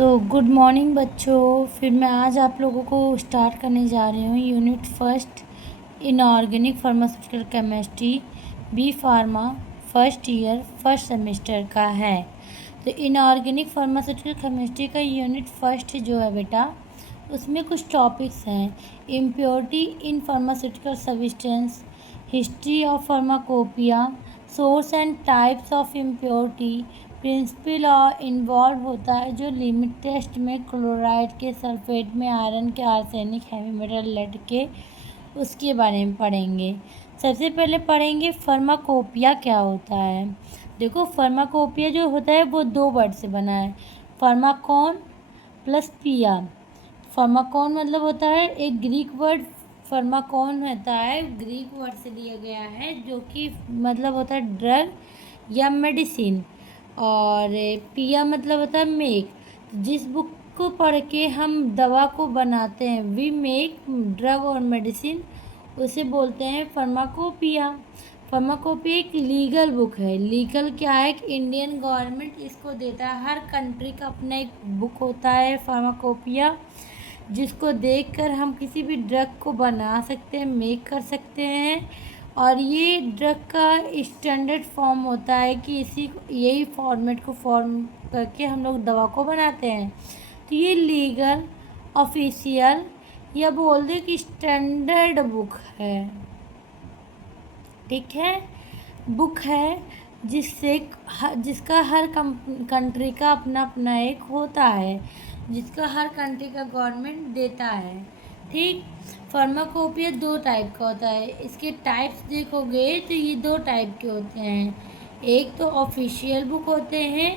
तो good morning बच्चों। फिर मैं आज आप लोगों को स्टार्ट करने जा रही हूँ unit first inorganic pharmaceutical chemistry B pharma first year first semester का है। तो इनऑर्गेनिक फार्मास्यूटिकल केमिस्ट्री का यूनिट फर्स्ट जो है बेटा, उसमें कुछ टॉपिक्स हैं। Impurity in pharmaceutical substance, history of pharmacopoeia, source and types of impurity, principle और इन्वॉल्व होता है जो लिमिट टेस्ट में क्लोराइड के, सल्फेट में आयरन के, आर्सेनिक, हैवी मेटल, लेड के, उसके बारे में पढ़ेंगे। सबसे पहले पढ़ेंगे फार्माकोपिया क्या होता है। देखो, फार्माकोपिया जो होता है वो दो वर्ड से बना है, फार्माकॉन प्लस पिया। फार्माकॉन मतलब होता है एक ग्रीक वर्ड, फार्माकॉन होता है ग्रीक वर्ड से लिया गया है जो कि मतलब होता है ड्रग या मेडिसिन, और पिया मतलब होता है मेक। जिस बुक को पढ़ के हम दवा को बनाते हैं, वी मेक ड्रग और मेडिसिन, उसे बोलते हैं फार्माकोपिया। फार्माकोपिया एक लीगल बुक है। लीगल क्या है कि इंडियन गवर्नमेंट इसको देता है, हर कंट्री का अपना एक बुक होता है फार्माकोपिया, जिसको देखकर हम किसी भी ड्रग को बना सकते हैं, मेक कर सकते हैं। और ये ड्रग का स्टैंडर्ड फॉर्म होता है कि यही फॉर्मेट को फॉर्म करके हम लोग दवा को बनाते हैं। तो ये लीगल, ऑफिशियल या बोल दे कि स्टैंडर्ड बुक है, ठीक है। बुक है जिसका हर कंट्री का अपना अपना एक होता है, जिसका हर कंट्री का गवर्नमेंट देता है, ठीक। फार्माकोपिया दो टाइप का होता है। इसके टाइप्स देखोगे तो ये दो टाइप के होते हैं। एक तो ऑफिशियल बुक होते हैं,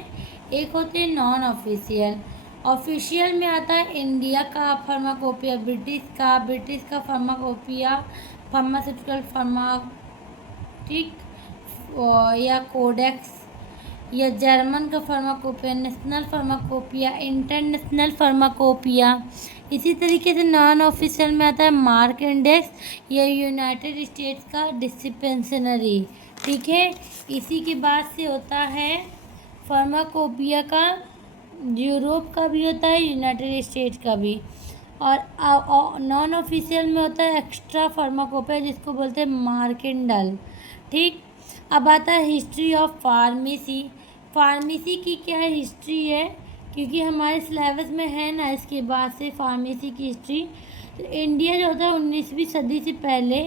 एक होते हैं नॉन ऑफिशियल। ऑफिशियल में आता है इंडिया का फार्माकोपिया, ब्रिटिश का फार्माकोपिया, फार्मास्यूटिकल फार्मा, ठीक, या कोडेक्स, या जर्मन का pharmacopoeia, national pharmacopoeia, international pharmacopoeia. इसी तरीके से नॉन ऑफिशियल में आता है मार्क इंडेक्स या यूनाइटेड स्टेट्स का डिस्पेंसरी, ठीक है। इसी के बाद से होता है फार्माकोपिया का, यूरोप का भी होता है, यूनाइटेड स्टेट्स का भी। और नॉन ऑफिशियल में होता है एक्स्ट्रा फार्माकोपिया, जिसको बोलते हैं मार्केंडल, ठीक। अब आता है हिस्ट्री ऑफ फार्मेसी। फार्मेसी की क्या हिस्ट्री है, क्योंकि हमारे सिलेबस में है ना, इसके बाद से फार्मेसी की हिस्ट्री। तो इंडिया जो होता है 19वीं सदी से पहले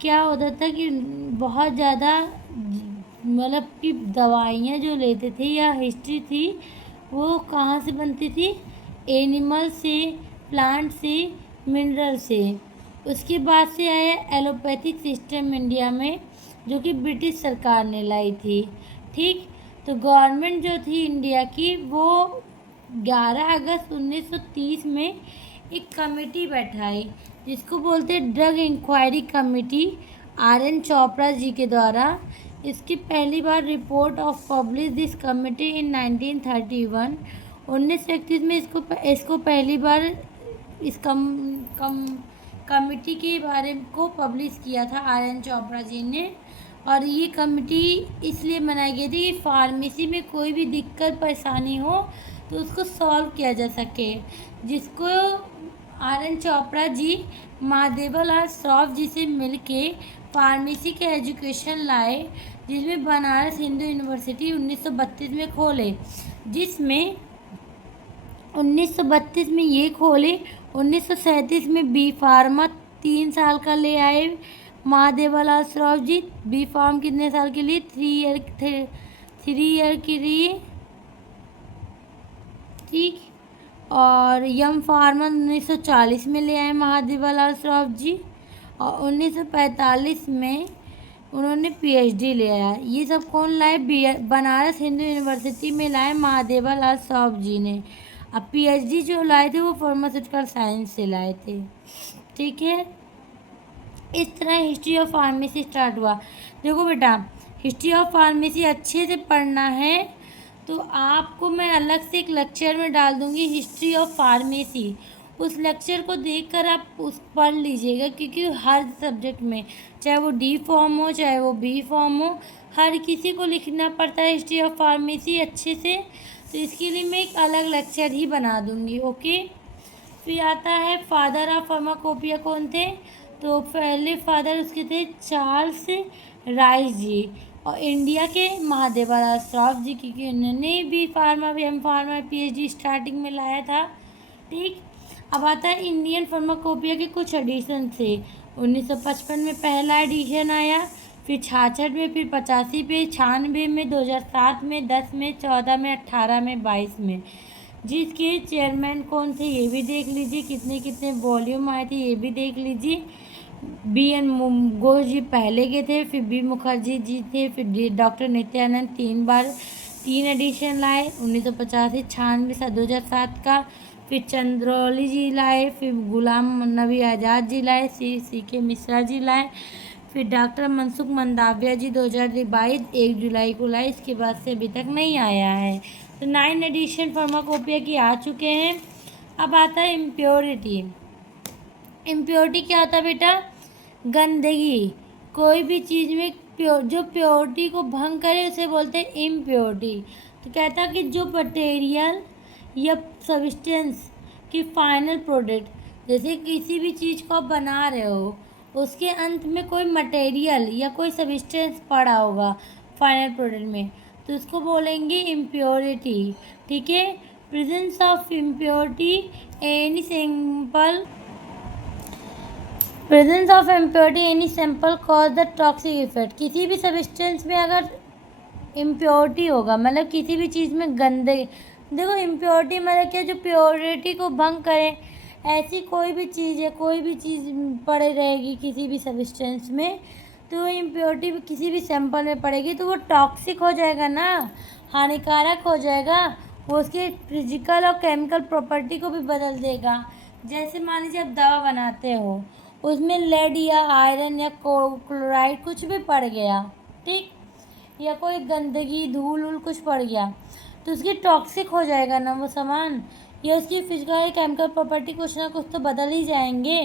क्या होता था कि बहुत ज़्यादा मतलब कि दवाइयाँ जो लेते थे या हिस्ट्री थी वो कहाँ से बनती थी, एनिमल से, प्लांट से, मिनरल से। उसके बाद से आया एलोपैथिक सिस्टम इंडिया में, जो कि ब्रिटिश सरकार ने लाई थी, ठीक। तो गवर्नमेंट जो थी इंडिया की, वो 11 अगस्त 1930 में एक कमेटी बैठाई, जिसको बोलते हैं drug inquiry committee, RN Chopra ji के द्वारा। इसकी पहली बार report of publish this committee in 1931। 1931 में इसको पहली बार इस कमेटी के बारे को पब्लिश किया था RN चोपड़ा जी ने। और ये कमेटी इसलिए बनाई गई थी कि फार्मेसी में कोई भी दिक्कत परेशानी हो तो उसको सॉल्व किया जा सके, जिसको RN चोपड़ा जी महादेवलाल श्रॉफ जी से मिलके फार्मेसी के एजुकेशन लाए, जिसमें बनारस हिंदू यूनिवर्सिटी 1932 में खोले, जिसमें 1932 में ये खोले। 1937 में बी फार्मा 3 साल का ले आए महादेवलाल श्रॉफ जी। बी फार्म कितने साल के लिए, 3 ईयर के लिए, ठीक। और यम फार्मा 1940 में ले आए महादेवलाल श्रॉफ जी, और 1945 में उन्होंने PhD ले आया। ये सब कौन लाए, बनारस हिंदू यूनिवर्सिटी में लाए महादेवलाल श्रॉफ जी ने। अब PhD जो लाए थे वो फार्मास्यूटिकल साइंस से लाए थे, ठीक है। इस तरह हिस्ट्री ऑफ फार्मेसी स्टार्ट हुआ। देखो बेटा, हिस्ट्री ऑफ फार्मेसी अच्छे से पढ़ना है तो आपको मैं अलग से एक लेक्चर में डाल दूँगी हिस्ट्री ऑफ फार्मेसी। उस लेक्चर को देखकर आप उस पढ़ लीजिएगा, क्योंकि हर सब्जेक्ट में, चाहे वो D फॉर्म हो चाहे वो B फॉर्म हो, हर किसी को लिखना पड़ता है हिस्ट्री ऑफ फार्मेसी अच्छे से। तो इसके लिए मैं एक अलग लेक्चर ही बना दूँगी। ओके। फिर आता है फादर ऑफ फार्माकोपिया कौन थे? तो पहले फादर उसके थे चार्ल्स राइस जी, और इंडिया के महादेवा श्रॉफ जी, क्योंकि उन्होंने भी एम फार्मा PhD स्टार्टिंग में लाया था। ठीक। अब आता है इंडियन फार्माकोपिया के कुछ एडिशन थे। 1955 में पहला एडिशन आया, फिर 66 में, फिर 85 पे, 96 में, 2007 में, 10 में, 14 में, 18 में, 22 में। जिसके चेयरमैन कौन थे ये भी देख लीजिए, कितने कितने वॉल्यूम आए थे ये भी देख लीजिए। BN घोष जी पहले के थे, फिर B मुखर्जी जी थे, फिर डॉक्टर नित्यानंद 3 बार 3 एडिशन लाए, 1985, 96, 2007 का। फिर चंद्रौली जी लाए, फिर गुलाम नबी आज़ाद जी लाए, CK मिश्रा जी लाए, फिर डॉक्टर मनसुख मंदाविया जी 2022 1 जुलाई को लाए। इसके बाद से अभी तक नहीं आया है। तो 9 एडिशन फार्माकोपिया की आ चुके हैं। अब आता है इम्प्योरिटी। इम्प्योरिटी क्या होता है बेटा? गंदगी। कोई भी चीज़ में जो प्योरिटी को भंग करे उसे बोलते हैं इम्प्योरिटी। तो कहता है कि जो मटेरियल या सब्सटेंस की फाइनल प्रोडक्ट, जैसे किसी भी चीज़ को आप बना रहे हो, उसके अंत में कोई मटेरियल या कोई सब्सटेंस पड़ा होगा फाइनल प्रोडक्ट में, तो उसको बोलेंगे इम्प्योरिटी। ठीक है। Presence of impurity any simple presence of impurity any sample cause the toxic effect. किसी भी सब्सटेंस में अगर इम्प्योरिटी होगा, मतलब किसी भी चीज़ में गंदे, देखो इम्प्योरिटी मतलब क्या? जो प्योरिटी को भंग करे, ऐसी कोई भी चीज़ है, कोई भी चीज़ पड़े रहेगी किसी भी सब्सटेंस में, तो इम्प्योरिटी किसी भी सैंपल में पड़ेगी तो वो टॉक्सिक हो जाएगा ना, हानिकारक हो जाएगा। वो उसके फिजिकल और केमिकल प्रॉपर्टी को भी बदल देगा। जैसे मान लीजिए आप दवा बनाते हो, उसमें लेड या आयरन या क्लोराइड कुछ भी पड़ गया, ठीक, या कोई गंदगी धूल वूल कुछ पड़ गया, तो उसकी टॉक्सिक हो जाएगा ना वो सामान, या उसकी फिजिकल केमिकल प्रॉपर्टी कुछ ना कुछ तो बदल ही जाएंगे।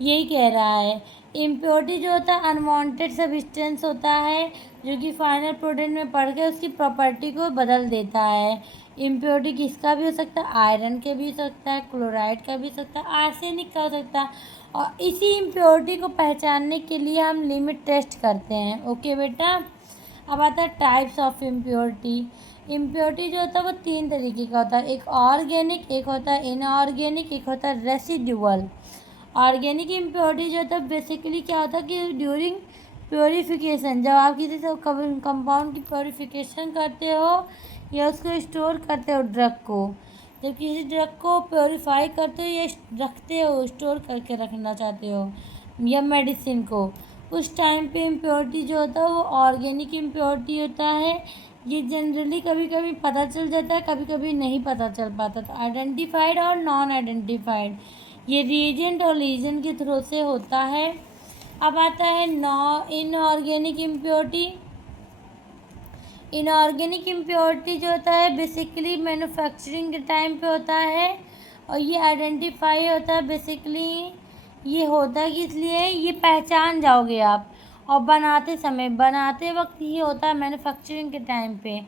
यही कह रहा है। इम्प्योरिटी जो होता है अनवांटेड सब्सटेंस होता है, जो कि फाइनल प्रोडक्ट में पड़ के उसकी प्रॉपर्टी को बदल देता है। इम्प्योरिटी किसका भी हो सकता है? आयरन के भी हो सकता है, क्लोराइड का भी हो सकता है, आर्सेनिक का हो सकता है। और इसी इम्प्योरिटी को पहचानने के लिए हम लिमिट टेस्ट करते हैं। ओके बेटा। अब आता है टाइप्स ऑफ इम्प्योरिटी। इम्प्योरिटी जो होता है वो 3 तरीके का होता है, एक ऑर्गेनिक, एक होता है इनऑर्गेनिक, एक होता है रेसिडुअल। ऑर्गेनिक इम्प्योरिटी जो होता है बेसिकली क्या होता है कि ड्यूरिंग प्योरीफिकेशन, जब आप किसी से कंपाउंड की प्योरीफिकेशन करते हो या उसको स्टोर करते हो ड्रग को, जब किसी ड्रग को प्योरीफाई करते हो या रखते हो, स्टोर करके रखना चाहते हो, या मेडिसिन को, उस टाइम पे इम्प्योरिटी जो होता है वो ऑर्गेनिक इम्प्योरिटी होता है। ये जनरली कभी कभी पता चल जाता है, कभी कभी नहीं पता चल पाता। तो आइडेंटिफाइड और नॉन आइडेंटिफाइड, ये रिएजेंट और लीजन के थ्रू से होता है। अब आता है इनऑर्गेनिक इम्प्योरिटी। इनऑर्गेनिक इम्प्योरिटी जो होता है बेसिकली मैन्युफैक्चरिंग के टाइम पे होता है, और ये आइडेंटिफाई होता है बेसिकली, ये होता है कि इसलिए ये पहचान जाओगे आप, और बनाते वक्त ही होता है मैन्युफैक्चरिंग के टाइम पे।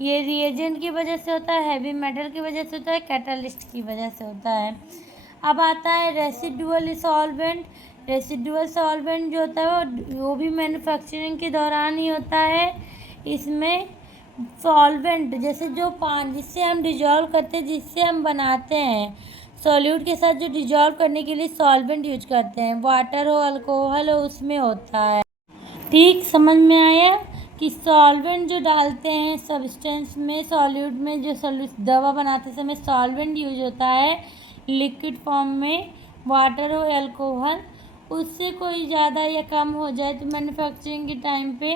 ये रिएजेंट की वजह से होता है, हैवी मेटल की वजह से होता है, कैटलिस्ट की वजह से होता है। अब आता है रेसिडुअल सॉल्वेंट। रेसिडुअल सॉल्वेंट जो होता है वो भी मैन्युफैक्चरिंग के दौरान ही होता है। इसमें सॉल्वेंट जैसे जो पानी जिससे हम डिजॉल्व करते हैं, जिससे हम बनाते हैं, सॉल्यूट के साथ जो डिजॉल्व करने के लिए सॉल्वेंट यूज करते हैं, वाटर हो, अल्कोहल हो, उसमें होता है। ठीक, समझ में आया कि सॉल्वेंट जो डालते हैं सब्सटेंस में, सॉल्यूट में, जो दवा बनाते समय सॉल्वेंट यूज होता है लिक्विड फॉर्म में, वाटर हो, अल्कोहल, उससे कोई ज़्यादा या कम हो जाए तो मैन्युफैक्चरिंग के टाइम पे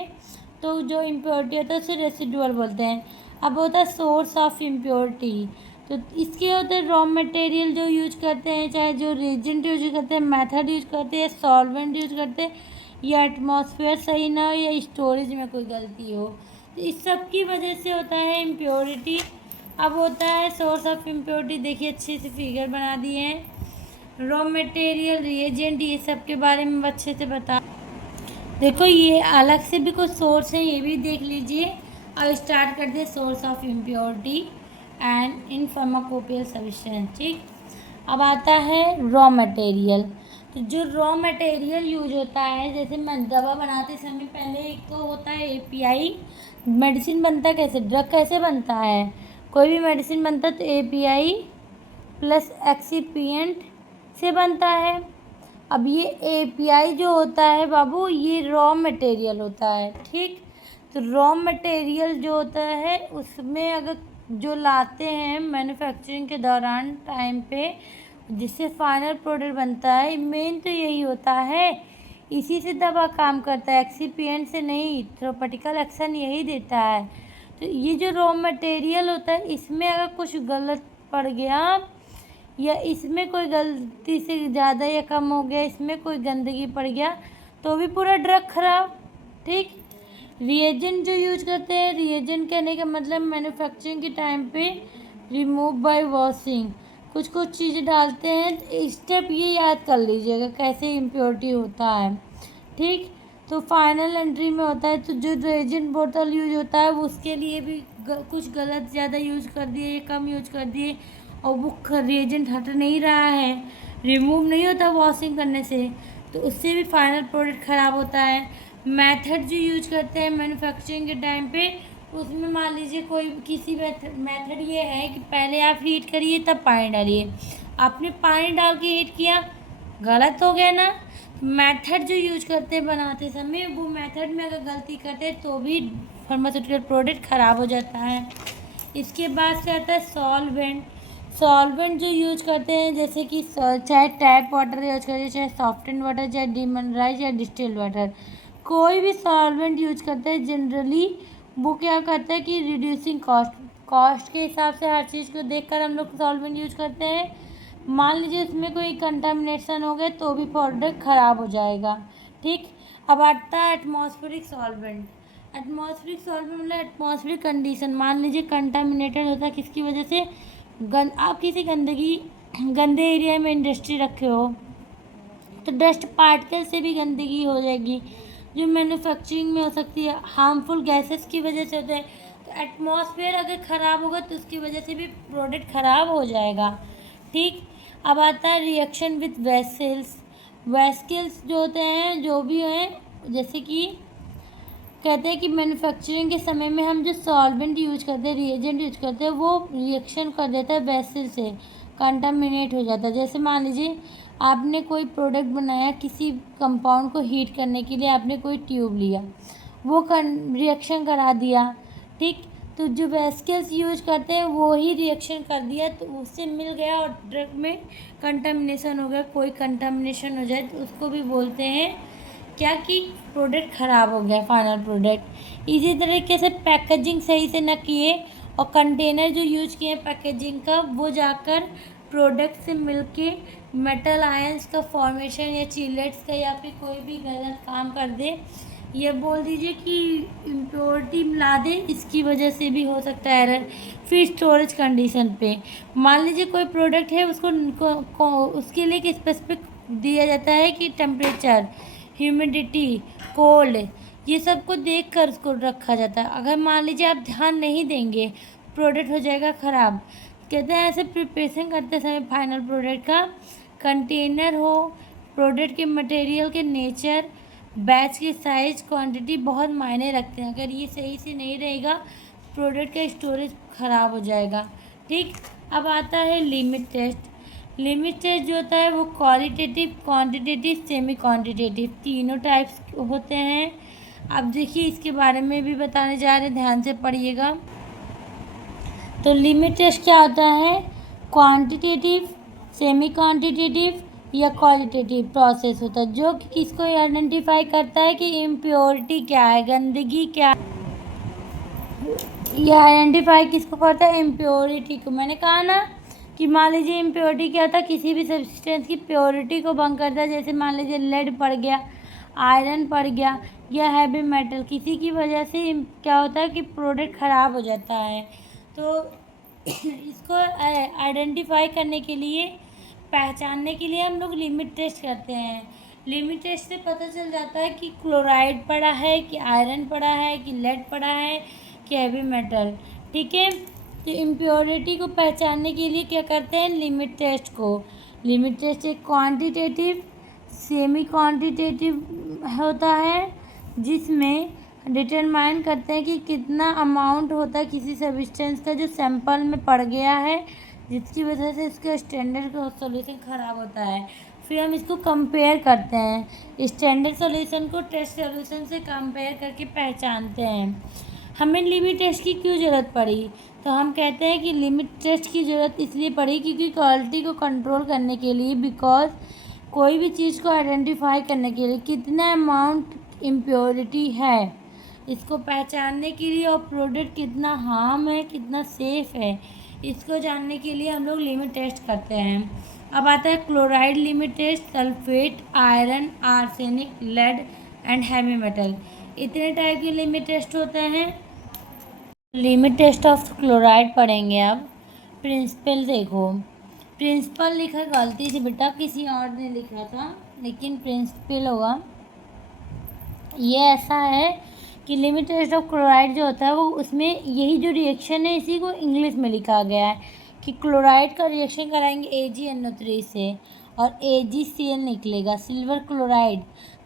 तो जो इम्प्योरिटी होता है उसे रेसिडुअल बोलते हैं। अब होता है सोर्स ऑफ इम्प्योरिटी। तो इसके होते हैं रॉ मटेरियल जो यूज करते हैं, चाहे जो रिएजेंट यूज करते हैं, मेथड यूज करते हैं, सॉल्वेंट यूज करते हैं, या एटमॉस्फेयर सही ना हो, या स्टोरेज में कोई गलती हो, तो इस सब की वजह से होता है इम्प्योरिटी। अब होता है सोर्स ऑफ इम्प्योरिटी। देखिए अच्छे से फिगर बना दिए हैं, रॉ मटेरियल, रिएजेंट, ये सब के बारे में अच्छे से बता। देखो ये अलग से भी कुछ सोर्स है, ये भी देख लीजिए। अब स्टार्ट करते हैं source of impurity. And in pharmacopoeial substance. ठीक, अब आता है रॉ मटेरियल। तो जो रॉ मटेरियल यूज होता है, जैसे दवा बनाते समय पहले एक तो होता है एपीआई। मेडिसिन बनता है कैसे, ड्रग कैसे बनता है, कोई भी मेडिसिन बनता है तो एपीआई प्लस एक्सीपिएंट से बनता है। अब ये एपीआई जो होता है बाबू, ये रॉ मटेरियल होता है। ठीक, तो रॉ मटेरियल जो होता है उसमें अगर जो लाते हैं मैन्युफैक्चरिंग के दौरान टाइम पे, जिससे फाइनल प्रोडक्ट बनता है, मेन तो यही होता है। इसी से दवा काम करता है, एक्सीपिएंट से नहीं। थेरेपेटिकल एक्शन यही देता है। तो ये जो रॉ मटेरियल होता है, इसमें अगर कुछ गलत पड़ गया या इसमें कोई गलती से ज़्यादा या कम हो गया, इसमें कोई गंदगी पड़ गया, तो भी पूरा ड्रग खराब। ठीक, रिएजेंट जो यूज करते हैं, रिएजेंट कहने का मतलब मैन्युफैक्चरिंग के टाइम पे रिमूव बाय वॉशिंग कुछ कुछ चीज़ें डालते हैं। स्टेप ये याद कर लीजिएगा कैसे इम्प्योरिटी होता है। ठीक, तो फाइनल एंट्री में होता है। तो जो रिएजेंट बोतल यूज होता है उसके लिए भी कुछ गलत ज़्यादा यूज कर दिए या कम यूज कर दिए और वो रिएजेंट हट नहीं रहा है, रिमूव नहीं होता वॉशिंग करने से, तो उससे भी फाइनल प्रोडक्ट ख़राब होता है। मेथड जो यूज करते हैं मैन्युफैक्चरिंग के टाइम पे, उसमें मान लीजिए कोई किसी मेथड ये है कि पहले आप हीट करिए तब पानी डालिए। आपने पानी डाल के हीट किया, गलत हो गया ना। मेथड जो यूज करते हैं बनाते समय, वो मेथड में अगर गलती करते तो भी फार्मास्यूटिकल प्रोडक्ट ख़राब हो जाता है। इसके बाद से आता है सॉल्वेंट। सॉल्वेंट जो यूज करते हैं, जैसे कि चाहे टैप वाटर यूज करिए, चाहे सॉफ्टेंड वाटर, चाहे डिमिनराइज या डिस्टिल्ड वाटर, कोई भी सॉल्वेंट यूज करते हैं जनरली वो क्या करता है कि रिड्यूसिंग कॉस्ट के हिसाब से हर चीज़ को देखकर हम लोग सॉल्वेंट यूज करते हैं। मान लीजिए उसमें कोई कंटामिनेशन हो गया तो भी प्रोडक्ट ख़राब हो जाएगा। ठीक, अब आता है एटमॉस्फेरिक सॉल्वेंट। एटमॉस्फेरिक सॉल्वेंट मतलब एटमॉस्फेरिक कंडीशन। मान लीजिए कंटामिनेटेड होता है किसकी वजह से, आप किसी गंदे एरिया में इंडस्ट्री रखे हो तो डस्ट पार्टिकल से भी गंदगी हो जाएगी, जो मैन्युफैक्चरिंग में हो सकती है। हार्मफुल गैसेस की वजह से होता है। तो एटमॉस्फेयर अगर ख़राब होगा तो उसकी वजह से भी प्रोडक्ट ख़राब हो जाएगा। ठीक, अब आता है रिएक्शन विथ वेसल्स। वेसल्स जो होते हैं, जो भी हैं, जैसे कि कहते हैं कि मैन्युफैक्चरिंग के समय में हम जो सॉल्वेंट यूज करते हैं, रिएजेंट यूज करते हैं, वो रिएक्शन कर देता है वेसल से, कंटामिनेट हो जाता है। जैसे मान लीजिए आपने कोई प्रोडक्ट बनाया, किसी कंपाउंड को हीट करने के लिए आपने कोई ट्यूब लिया, वो रिएक्शन करा दिया। ठीक, तो जो वेस्कल्स यूज करते हैं वो ही रिएक्शन कर दिया तो उससे मिल गया और ड्रग में कंटामिनेशन हो गया। कोई कंटामिनेशन हो जाए तो उसको भी बोलते हैं क्या कि प्रोडक्ट ख़राब हो गया, फाइनल प्रोडक्ट। इसी तरीके से पैकेजिंग सही से न किए और कंटेनर जो यूज किए पैकेजिंग का, वो जाकर प्रोडक्ट से मिलके मेटल आयंस का फॉर्मेशन या चिलेट्स का या फिर कोई भी गलत काम कर दे, ये बोल दीजिए कि इम्प्योरिटी मिला दे, इसकी वजह से भी हो सकता है एरर। फिर स्टोरेज कंडीशन पे मान लीजिए कोई प्रोडक्ट है, उसको उसके लिए एक स्पेसिफिक दिया जाता है कि टेम्परेचर, ह्यूमिडिटी, कोल्ड, ये सब को देख कर उसको रखा जाता है। अगर मान लीजिए आप ध्यान नहीं देंगे, प्रोडक्ट हो जाएगा ख़राब। कहते हैं ऐसे प्रिपरेशन करते समय फाइनल प्रोडक्ट का, कंटेनर हो, प्रोडक्ट के मटेरियल के नेचर, बैच की साइज, क्वांटिटी बहुत मायने रखते हैं। अगर ये सही से नहीं रहेगा प्रोडक्ट का स्टोरेज ख़राब हो जाएगा। ठीक, अब आता है लिमिट टेस्ट। लिमिट टेस्ट जो होता है वो क्वालिटेटिव, क्वांटिटेटिव, सेमी क्वांटिटेटिव, तीनों टाइप्स होते हैं। अब देखिए इसके बारे में भी बताने जा रहे हैं, ध्यान से पढ़िएगा। तो लिमिट टेस्ट क्या होता है, क्वांटिटेटिव, सेमी क्वांटिटेटिव या क्वालिटेटिव प्रोसेस होता है, जो कि किसको आइडेंटिफाई करता है कि इम्प्योरिटी क्या है, गंदगी क्या है। यह आइडेंटिफाई किसको करता है, इम्प्योरिटी को। मैंने कहा ना कि मान लीजिए इम्प्योरिटी क्या होता है, किसी भी सब्सटेंस की प्योरिटी को भंग करता है। जैसे मान लीजिए लेड पड़ गया, आयरन पड़ गया या हैवी मेटल, किसी की वजह से क्या होता है कि प्रोडक्ट ख़राब हो जाता है। तो इसको आइडेंटिफाई करने के लिए, पहचानने के लिए हम लोग लिमिट टेस्ट करते हैं। लिमिट टेस्ट से पता चल जाता है कि क्लोराइड पड़ा है, कि आयरन पड़ा है, कि लेड पड़ा है, कि हैवी मेटल। ठीक है, तो इम्प्योरिटी को पहचानने के लिए क्या करते हैं, लिमिट टेस्ट को। लिमिट टेस्ट एक क्वांटिटेटिव सेमी क्वांटिटेटिव होता है, जिसमें डिटरमाइन करते हैं कि कितना अमाउंट होता है किसी सब्सटेंस का जो सैंपल में पड़ गया है, जिसकी वजह से इसका स्टैंडर्ड का सॉल्यूशन ख़राब होता है। फिर हम इसको कंपेयर करते हैं, स्टैंडर्ड सॉल्यूशन को टेस्ट सॉल्यूशन से कंपेयर करके पहचानते हैं। हमें लिमिट टेस्ट की क्यों ज़रूरत पड़ी, तो हम कहते हैं कि लिमिट टेस्ट की ज़रूरत इसलिए पड़ी क्योंकि क्वालिटी को कंट्रोल करने के लिए, बिकॉज कोई भी चीज़ को आइडेंटिफाई करने के लिए कितना अमाउंट इम्प्योरिटी है, इसको पहचानने के लिए, और प्रोडक्ट कितना हार्म है कितना सेफ़ है, इसको जानने के लिए हम लोग लिमिट टेस्ट करते हैं। अब आता है chloride limit test, sulphate, iron, arsenic, lead and heavy metal, इतने टाइप के लिमिट टेस्ट होते हैं। लिमिट टेस्ट ऑफ क्लोराइड पढ़ेंगे। अब प्रिंसिपल देखो, प्रिंसिपल लिखा गलती से बेटा, किसी और ने लिखा था, लेकिन प्रिंसिपल होगा। ये ऐसा है कि लिमिट टेस्ट ऑफ क्लोराइड जो होता है वो उसमें यही जो रिएक्शन है इसी को इंग्लिश में लिखा गया है कि क्लोराइड का रिएक्शन कराएंगे AgNO3 से और AgCl निकलेगा, सिल्वर क्लोराइड,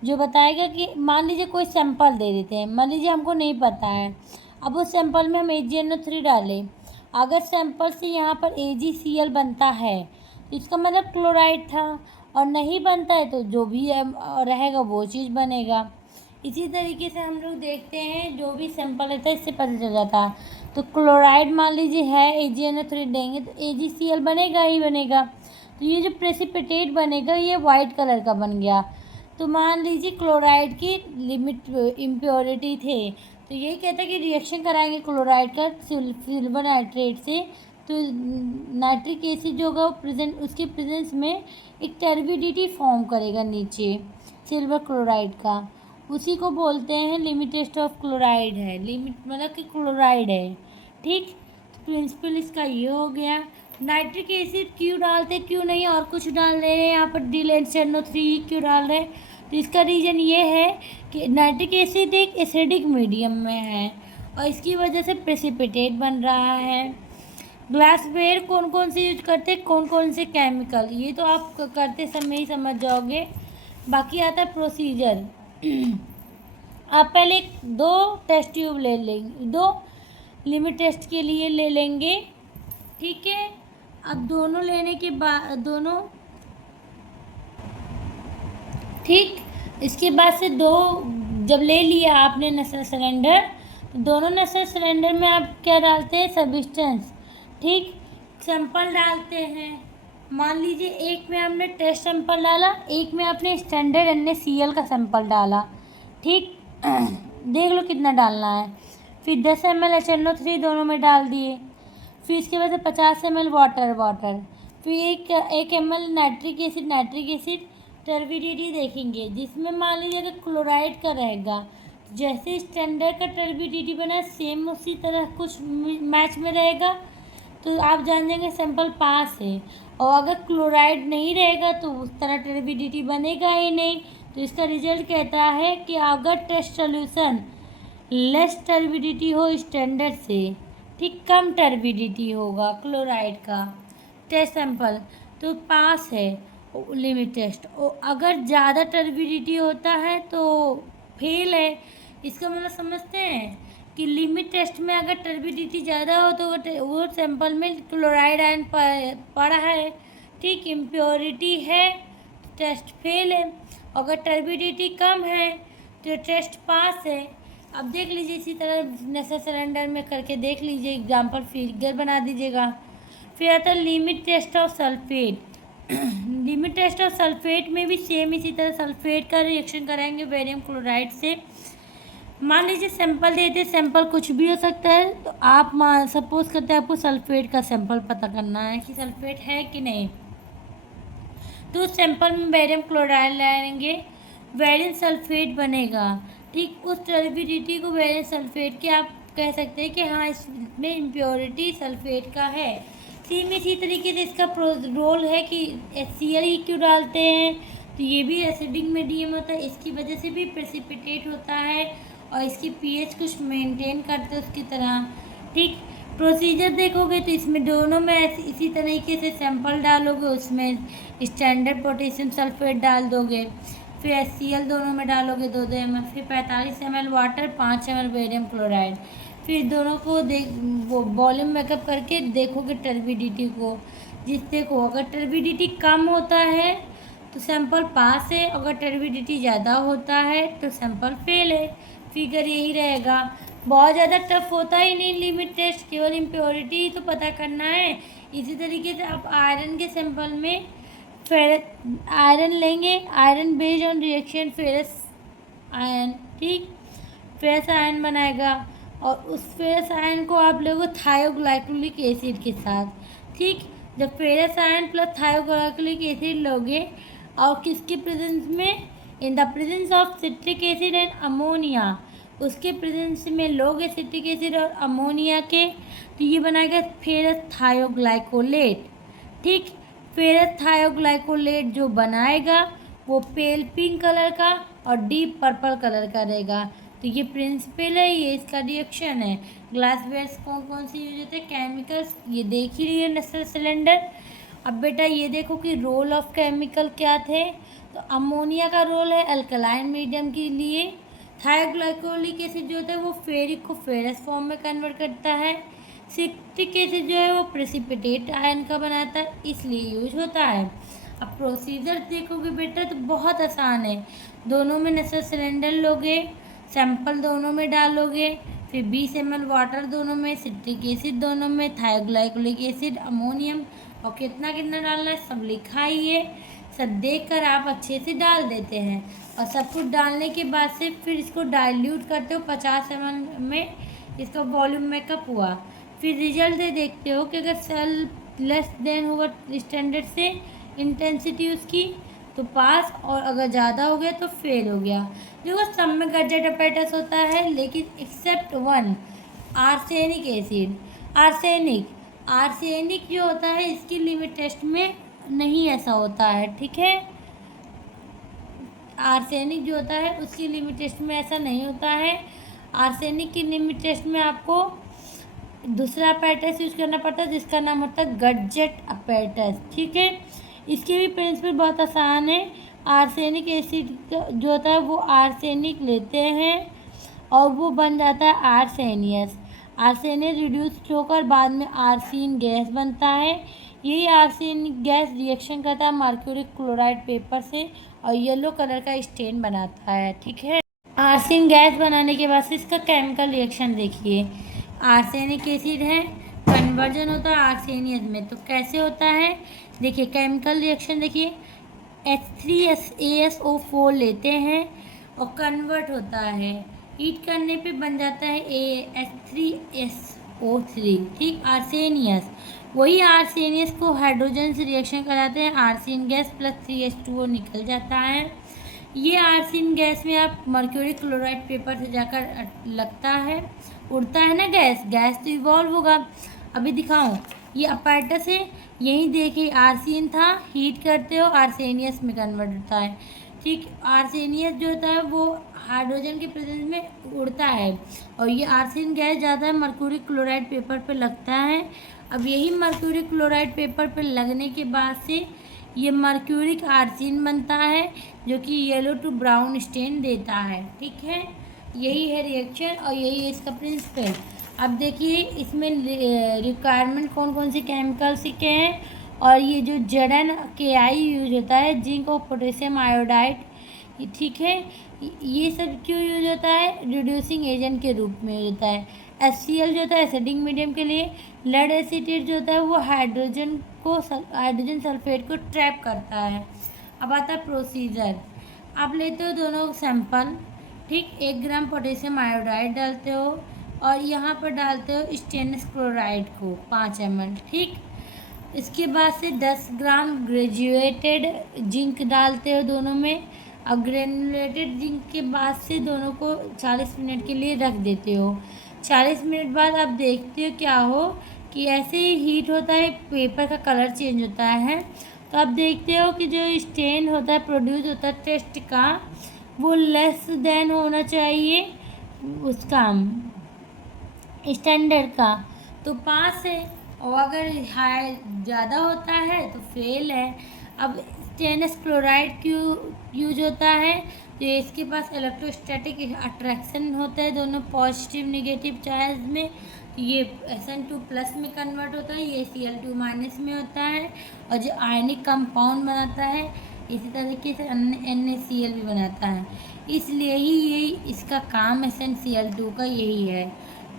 जो बताएगा कि मान लीजिए कोई सैंपल दे देते हैं, मान लीजिए हमको नहीं पता है, अब उस सैंपल में हम AgNO3 डालें, अगर सैंपल से यहाँ पर AgCl बनता है तो इसका मतलब क्लोराइड था, और नहीं बनता है तो जो भी रहेगा वो चीज़ बनेगा। इसी तरीके से हम लोग देखते हैं जो भी सैंपल रहता है इससे पता चल जाता है। तो क्लोराइड मान लीजिए है, AgNO3 देंगे तो AgCl बनेगा ही बनेगा। तो ये जो प्रेसिपिटेट बनेगा ये वाइट कलर का बन गया। तो मान लीजिए क्लोराइड की लिमिट इम्प्योरिटी थे, तो यही कहता है कि रिएक्शन कराएंगे क्लोराइड का सिल्वर नाइट्रेट से, तो नाइट्रिक एसिड जो होगा वो प्रेजेंट, उसके प्रेजेंस में एक टर्बिडिटी फॉर्म करेगा नीचे सिल्वर क्लोराइड का, उसी को बोलते हैं लिमिट टेस्ट ऑफ क्लोराइड है। लिमिट मतलब कि क्लोराइड है, ठीक। प्रिंसिपल इसका ये हो गया। नाइट्रिक एसिड क्यों डालते, क्यों नहीं और कुछ डाल रहे हैं यहाँ पर DNCNO3 क्यों डाल रहे हैं, तो इसका रीज़न ये है कि नाइट्रिक एसिड एक एसिडिक मीडियम में है और इसकी वजह से प्रेसिपिटेट बन रहा है। ग्लासवेयर कौन कौन से यूज करते हैं, कौन कौन से केमिकल, ये तो आप करते समय ही समझ जाओगे। बाकी आता है प्रोसीजर। आप पहले 2 टेस्ट ट्यूब ले लेंगे, 2 लिमिट टेस्ट के लिए ले लेंगे, ठीक है। अब दोनों लेने के बाद दोनों, ठीक, इसके बाद से 2 जब ले लिया आपने नसर सिलेंडर, तो दोनों नसर सिलेंडर में आप क्या डालते हैं, सब्सटेंस, ठीक, सैंपल डालते हैं। मान लीजिए एक में आपने टेस्ट सैंपल डाला, एक में आपने स्टैंडर्ड NaCl का सैंपल डाला, ठीक। देख लो कितना डालना है। फिर 10 ml HNO3 दोनों में डाल दिए। फिर इसके बाद 50 ml वाटर, फिर एक ml नाइट्रिक एसिड टर्बिडिटी देखेंगे, जिसमें मान लीजिए अगर क्लोराइड का रहेगा, जैसे स्टैंडर्ड का टर्बिडिटी बना सेम उसी तरह कुछ मैच में रहेगा, तो आप जान जाएंगे सैंपल पास है। और अगर क्लोराइड नहीं रहेगा तो उस तरह टर्बिडिटी बनेगा ही नहीं। तो इसका रिजल्ट कहता है कि अगर टेस्ट सोल्यूशन लेस टर्बिडिटी हो स्टैंडर्ड से, ठीक, कम टर्बिडिटी होगा क्लोराइड का टेस्ट सैंपल, तो पास है लिमिट टेस्ट। और अगर ज़्यादा टर्बिडिटी होता है तो फेल है। इसका मतलब समझते हैं कि लिमिट टेस्ट में अगर टर्बिडिटी ज़्यादा हो तो वो सैंपल में क्लोराइड आयन पड़ा है, ठीक, इम्प्योरिटी है, टेस्ट फेल है। अगर टर्बिडिटी कम है तो टेस्ट पास है। अब देख लीजिए इसी तरह नसर सिलेंडर में करके देख लीजिए, एग्जाम्पल फिगर बना दीजिएगा। फिर आता है limit test of sulphate. Limit test of sulphate में भी सेम इसी तरह सल्फेट का रिएक्शन कराएंगे बेरियम क्लोराइड से। मान लीजिए सैंपल देते, सैंपल कुछ भी हो सकता है, तो आप सपोज करते हैं आपको सल्फेट का सैंपल पता करना है कि सल्फेट है कि नहीं, तो उस सैंपल में बेरियम क्लोराइड लाएंगे, बेरियम सल्फेट बनेगा, ठीक। उस टर्बिडिटी को बेरियम सल्फेट के आप कह सकते हैं कि हाँ इसमें इम्प्योरिटी सल्फेट का है। सेम इसी तरीके से इसका रोल है कि HCl ही क्यों डालते हैं, तो ये भी एसिडिक मीडियम होता है, इसकी वजह से भी प्रेसिपिटेट होता है और इसकी pH कुछ मेंटेन करते हैं उसकी तरह, ठीक। प्रोसीजर देखोगे तो इसमें दोनों में इसी तरीके से सैंपल डालोगे, उसमें स्टैंडर्ड पोटेशियम सल्फेट डाल दोगे, फिर HCl दोनों में डालोगे 2-2 ml, फिर 45 ml water, 5 ml barium chloride, फिर दोनों को वो वॉल्यूम मेकअप करके देखोगे टर्बिडिटी को, जिससे को अगर टर्बिडिटी कम होता है तो सैंपल पास है, अगर टर्बिडिटी ज़्यादा होता है तो सैंपल फेल है। फिगर यही रहेगा। बहुत ज़्यादा टफ होता ही नहीं लिमिट टेस्ट, केवल इम्प्योरिटी ही तो पता करना है। इसी तरीके से आप आयरन के सैंपल में आयरन लेंगे, iron based on reaction ferrous ion, ठीक, फेरस आयन बनाएगा और उस फेरस आयन को आप लोगों थायोग्लाइकोलिक एसिड के साथ, ठीक, जब फेरस आयन प्लस थायोग्लाइकोलिक एसिड लोगे और किसके प्रेजेंस में, in the presence of citric acid and ammonia, उसके प्रेजेंस में लोगे सिट्रिक एसिड और अमोनिया के, तो ये बनाएगा फेरस थायोग्लाइकोलेट, ठीक। फेरस थायोग्लाइकोलेट जो बनाएगा वो पेल पिंक कलर का और डीप पर्पल कलर का रहेगा। तो ये प्रिंसिपल है, ये इसका रिएक्शन है। ग्लास बेस कौन कौन सी यूज होते हैं, केमिकल्स, ये देख ही रही है नस्टर सिलेंडर। अब बेटा ये देखो कि रोल ऑफ केमिकल क्या थे, तो अमोनिया का रोल है अल्कलाइन मीडियम के लिए। थायोग्लाइकोलिक एसिड जो होता है वो फेरिक को फेरस फॉर्म में कन्वर्ट करता है। सिट्रिक एसिड जो है वो प्रेसिपिटेट आयन का बनाता है, इसलिए यूज होता है। अब प्रोसीजर देखोगे बेटा तो बहुत आसान है। दोनों में नस्टर सिलेंडर लोगे, सैंपल दोनों में डालोगे, फिर 20 ml वाटर दोनों में, सिट्रिक एसिड दोनों में, थायोग्लाइकोलिक एसिड, अमोनियम, और कितना कितना डालना है सब लिखा ही है। सब देख कर आप अच्छे से डाल देते हैं और सब कुछ डालने के बाद से फिर इसको डाइल्यूट करते हो 50 ml में, इसका वॉल्यूम मेकअप हुआ। फिर रिजल्ट दे देखते हो कि अगर सेल लेस देन होगा स्टैंडर्ड से इंटेंसिटी उसकी तो पास, और अगर ज़्यादा हो गया तो फेल हो गया। देखो सब में गजेट अपैटस होता है, लेकिन except one, arsenic acid. Arsenic जो होता है इसकी लिमिट टेस्ट में नहीं ऐसा होता है, ठीक है। आर्सेनिक जो होता है उसकी लिमिट टेस्ट में ऐसा नहीं होता है। आर्सेनिक की लिमिट टेस्ट में आपको दूसरा अपैटस यूज करना पड़ता है जिसका नाम होता है गजेट अपैटस, ठीक है। इसके भी प्रिंसिपल बहुत आसान है। आर्सेनिक एसिड जो होता है वो आर्सेनिक लेते हैं और वो बन जाता है आर्सेनियस। आर्सेनियस रिड्यूस होकर बाद में आर्सीन गैस बनता है। यही आर्सेनिक गैस रिएक्शन करता है मर्क्यूरिक क्लोराइड पेपर से और येलो कलर का स्टेन बनाता है, ठीक है। आर्सेन गैस बनाने के बाद से इसका केमिकल रिएक्शन देखिए। आर्सेनिक एसिड है, कन्वर्जन होता है आर्सेनियस में, तो कैसे होता है देखिए केमिकल रिएक्शन देखिए। H3SaSO4 लेते हैं और कन्वर्ट होता है, हीट करने पे बन जाता है H3SO3, ठीक, आर्सेनियस। वही आर्सेनियस को हाइड्रोजन से रिएक्शन कराते हैं, आर्सेन गैस प्लस 3H2O निकल जाता है। ये आर्सेन गैस में आप मर्क्यूरी क्लोराइड पेपर से जाकर लगता है, उड़ता है ना गैस, गैस तो इवॉल्व होगा। अभी दिखाऊं, ये अपैटस है, यही देखिए आर्सेन था, हीट करते हो आर्सेनियस में कन्वर्ट होता है, ठीक। आर्सेनियस जो होता है वो हाइड्रोजन के प्रेजेंस में उड़ता है और ये आर्सेन गैस ज़्यादा है मर्क्यूरी क्लोराइड पेपर पे लगता है। अब यही मर्क्यूरी क्लोराइड पेपर पे लगने के बाद से ये मर्क्यूरिक आर्सेन बनता है जो कि येलो टू ब्राउन स्टेन देता है, ठीक है। यही है रिएक्शन और यही है इसका प्रिंसिपल। अब देखिए इसमें रिक्वायरमेंट कौन कौन से केमिकल्स के हैं, और ये जो ZnKi यूज होता है, जिंक और पोटेशियम आयोडाइड, ठीक है। ये सब क्यों यूज होता है, रिड्यूसिंग एजेंट के रूप में यूज होता है। HCl जो होता है एसिडिक मीडियम के लिए। लेड एसीटेट जो होता है वो हाइड्रोजन सल्फेट को ट्रैप करता है। अब आता है प्रोसीजर। आप लेते हो दोनों सैंपल, ठीक, 1 ग्राम पोटेशियम आयोडाइड डालते हो और यहाँ पर डालते हो स्टेनलेस क्लोराइड को 5 ml, ठीक। इसके बाद से 10 ग्राम ग्रेजुएटेड जिंक डालते हो दोनों में। अब ग्रेनुलेटेड जिंक के बाद से दोनों को 40 मिनट के लिए रख देते हो। 40 मिनट बाद आप देखते हो क्या हो कि ऐसे ही हीट होता है, पेपर का कलर चेंज होता है, तो आप देखते हो कि जो स्टेन होता है प्रोड्यूस होता है टेस्ट का, वो लेस देन होना चाहिए उसका स्टैंडर्ड का। तो पास है, और अगर हाई ज़्यादा होता है तो फेल है। अब स्टेनलेस क्लोराइड क्यों यूज होता है? तो इसके पास इलेक्ट्रोस्टैटिक अट्रैक्शन होता है दोनों पॉजिटिव निगेटिव चार्ज में। तो ये Sn2+ में कन्वर्ट होता है, ये Cl2- में होता है। और जो आयनिक कंपाउंड बनाता है इसी तरीके से NaCl भी बनाता है, इसलिए ही ये इसका काम SnCl2 का यही है।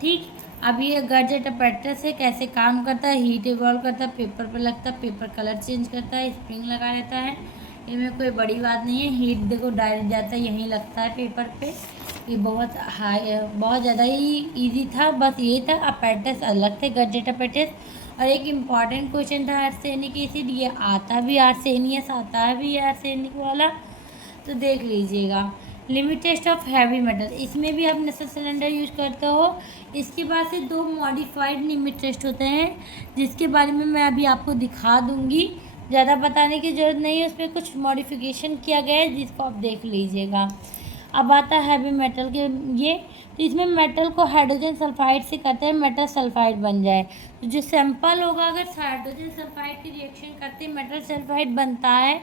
ठीक, अब ये गैजेट अपैरेटस से कैसे काम करता है? हीट इवॉल्व करता है, पेपर पे लगता है, पेपर कलर चेंज करता है, स्प्रिंग लगा रहता है, इनमें कोई बड़ी बात नहीं है। हीट देखो डायरेक्ट जाता है, यहीं लगता है पेपर पे। ये बहुत हाई, बहुत ज़्यादा ही इजी था। बस ये था, अपैरेटस अलग थे गैजेट अपैरेटस। और एक इम्पॉर्टेंट क्वेश्चन था आर्सेनिक एसिड, ये आता भी आर्सेनियस आता है भी आर्सेनिक वाला, तो देख लीजिएगा। Limit test of heavy metal, इसमें भी आप नसर सिलेंडर यूज करते हो। इसके बाद से 2 मॉडिफाइड लिमिट टेस्ट होते हैं, जिसके बारे में मैं अभी आपको दिखा दूंगी। ज़्यादा बताने की ज़रूरत नहीं है, उसमें कुछ मॉडिफिकेशन किया गया है जिसको आप देख लीजिएगा। अब आता है हैवी मेटल के ये, तो इसमें मेटल को हाइड्रोजन सल्फाइड से करते हैं मेटल सल्फाइड बन जाए। तो जो सैंपल होगा, अगर हाइड्रोजन सल्फाइड की रिएक्शन करते मेटल सल्फाइड बनता है,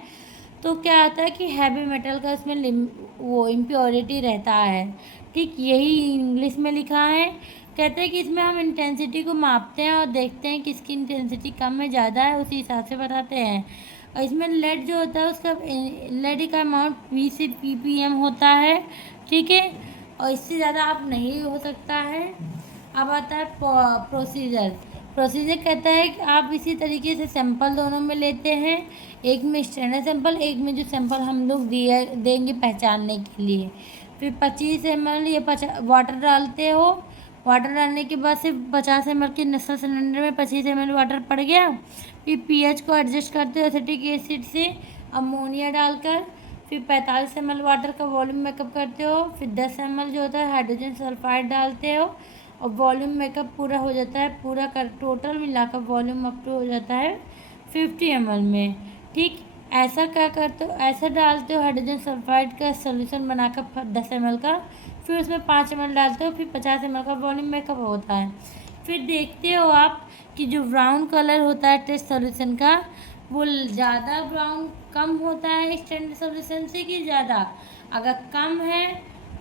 तो क्या आता है कि हैवी मेटल का इसमें वो इम्प्योरिटी रहता है। ठीक, यही इंग्लिश में लिखा है। कहते हैं कि इसमें हम इंटेंसिटी को मापते हैं और देखते हैं किसकी इंटेंसिटी कम है ज़्यादा है, उसी हिसाब से बताते हैं। और इसमें लेड जो होता है उसका लेड का अमाउंट 20 से ppm होता है। ठीक है, और इससे ज़्यादा आप नहीं हो सकता है। अब आता है प्रोसीजर। प्रोसीजर कहता है कि आप इसी तरीके से सैंपल दोनों में लेते हैं, एक में स्टैंडर्ड सैंपल, एक में जो सैंपल हम लोग देंगे पहचानने के लिए। फिर 25 ml या 50 वाटर डालते हो। वाटर डालने के बाद से 50 ml के नसर सिलेंडर में 25 ml वाटर पड़ गया। फिर pH को एडजस्ट करते हो एसिटिक एसिड से अमोनिया डालकर। फिर 45 ml वाटर का वॉल्यूम मेकअप करते हो। फिर 10 ml जो होता है हाइड्रोजन सल्फाइड डालते हो, और वॉल्यूम मेकअप पूरा हो जाता है। पूरा कर टोटल मिलाकर वॉल्यूम अप टू हो जाता है 50 ml में। ठीक, ऐसा क्या करते हो, ऐसा डालते हो हाइड्रोजन सल्फाइड का सोल्यूशन बनाकर 10 ml का। फिर उसमें 5 ml डालते हो, फिर 50 ml का वॉल्यूम मेकअप होता है। फिर देखते हो आप कि जो ब्राउन कलर होता है टेस्ट सोल्यूशन का, वो ज़्यादा ब्राउन कम होता है स्टैंडर्ड सोल्यूशन से कि ज़्यादा। अगर कम है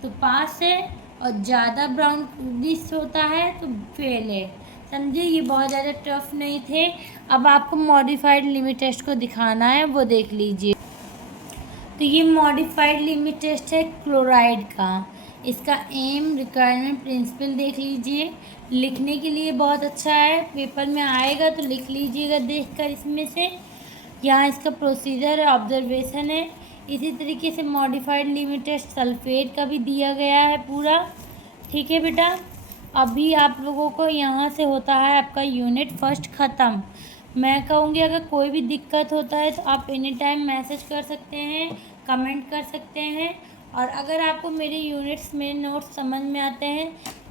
तो पास है, और ज़्यादा ब्राउन डिश होता है तो फेल है। समझे, ये बहुत ज़्यादा टफ नहीं थे। अब आपको मॉडिफाइड लिमिट टेस्ट को दिखाना है, वो देख लीजिए। तो ये मॉडिफाइड लिमिट टेस्ट है क्लोराइड का। इसका एम, रिक्वायरमेंट, प्रिंसिपल देख लीजिए। लिखने के लिए बहुत अच्छा है, पेपर में आएगा तो लिख लीजिएगा देखकर इसमें से। यहाँ इसका प्रोसीजर ऑब्जर्वेशन है। इसी तरीके से मॉडिफाइड लिमिट टेस्ट सल्फेट का भी दिया गया है पूरा। ठीक है बेटा, अभी आप लोगों को यहाँ से होता है आपका यूनिट फर्स्ट ख़त्म। मैं कहूँगी अगर कोई भी दिक्कत होता है तो आप एनी टाइम मैसेज कर सकते हैं, कमेंट कर सकते हैं। और अगर आपको मेरे यूनिट्स, मेरे नोट्स समझ में आते हैं,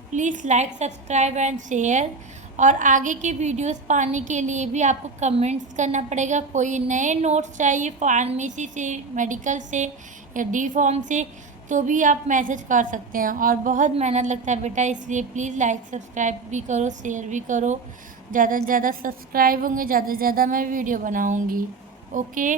please like, subscribe and share. और आगे के वीडियोस पाने के लिए भी आपको कमेंट्स करना पड़ेगा। कोई नए नोट्स चाहिए फार्मेसी से, मेडिकल से या डी फॉर्म से, तो भी आप मैसेज कर सकते हैं। और बहुत मेहनत लगता है बेटा, इसलिए प्लीज़ लाइक सब्सक्राइब भी करो, शेयर भी करो। ज़्यादा से ज़्यादा सब्सक्राइब होंगे, ज़्यादा से ज़्यादा मैं वीडियो बनाऊँगी। ओके।